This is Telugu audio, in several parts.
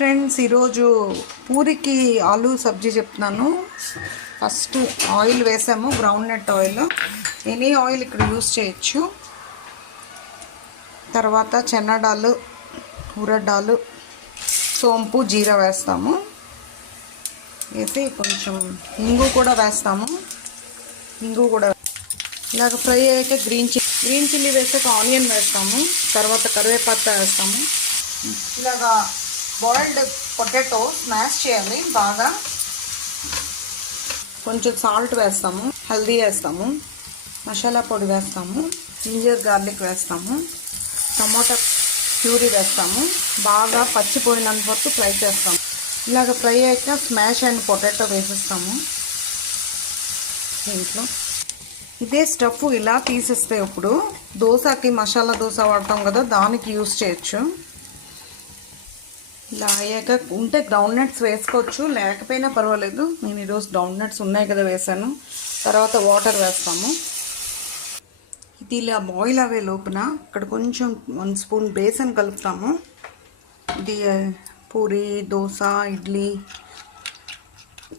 ఫ్రెండ్స్, ఈరోజు పూరికి ఆలు సబ్జీ చెప్తున్నాను. ఫస్ట్ ఆయిల్ వేసాము, groundnut oil. Any oil ఇక్కడ యూస్ చేయొచ్చు. తర్వాత చెన్నడాలు, ఉరడాలు, సోంపు, జీరా వేస్తాము. వేసి కొంచెం ఇంగు కూడా వేస్తాము. ఇంగు కూడా ఇలాగ ఫ్రై అయ్యాక గ్రీన్ చిల్లీ వేసాక ఆనియన్ వేస్తాము. తర్వాత కరివేపాకు వేస్తాము. ఇలాగా బాయిల్డ్ పొటాటో స్మాష్ చేయాలి బాగా. కొంచెం సాల్ట్ వేస్తాము, హల్దీ వేస్తాము, మసాలా పొడి వేస్తాము, జింజర్ గార్లిక్ వేస్తాము, టమోటా ప్యూరీ వేస్తాము. బాగా పచ్చిపోయినంత వరకు ఫ్రై చేస్తాము. ఇలాగ ఫ్రై అయ్యాక స్మాష్ అయిన పొటాటో వేసేస్తాము దీంట్లో. ఇదే స్టఫ్ ఇలా తీసేస్తే ఇప్పుడు దోశకి మసాలా దోశ వాడతాం కదా, దానికి యూస్ చేయొచ్చు. ఇలా అయ్యాక ఉంటే గ్రౌండ్ నట్స్ వేసుకోవచ్చు, లేకపోయినా పర్వాలేదు. నేను ఈరోజు గ్రౌండ్ నట్స్ ఉన్నాయి కదా వేసాను. తర్వాత వాటర్ వేస్తాము. ఇది ఇలా బాయిల్ అవే లోపున ఇక్కడ కొంచెం 1 స్పూన్ బేసన్ కలుపుతాము. ఇది పూరి, దోశ, ఇడ్లీ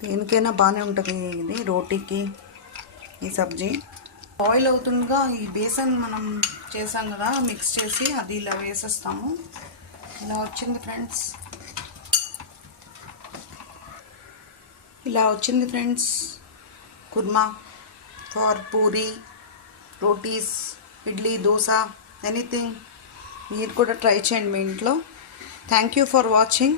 దేనికైనా బాగానే ఉంటుంది. ఇది రోటీకి ఈ సబ్జీ. బాయిల్ అవుతుండగా ఈ బేసన్ మనం చేసాం కదా మిక్స్ చేసి అది ఇలా వేసేస్తాము. ఇలా వచ్చింది ఫ్రెండ్స్, ఇలా వచ్చింది friends kurma for puri, rotis, idli, dosa, anything. మీరు కూడా ట్రై చేయండి మీ ఇంట్లో. Thank you for watching.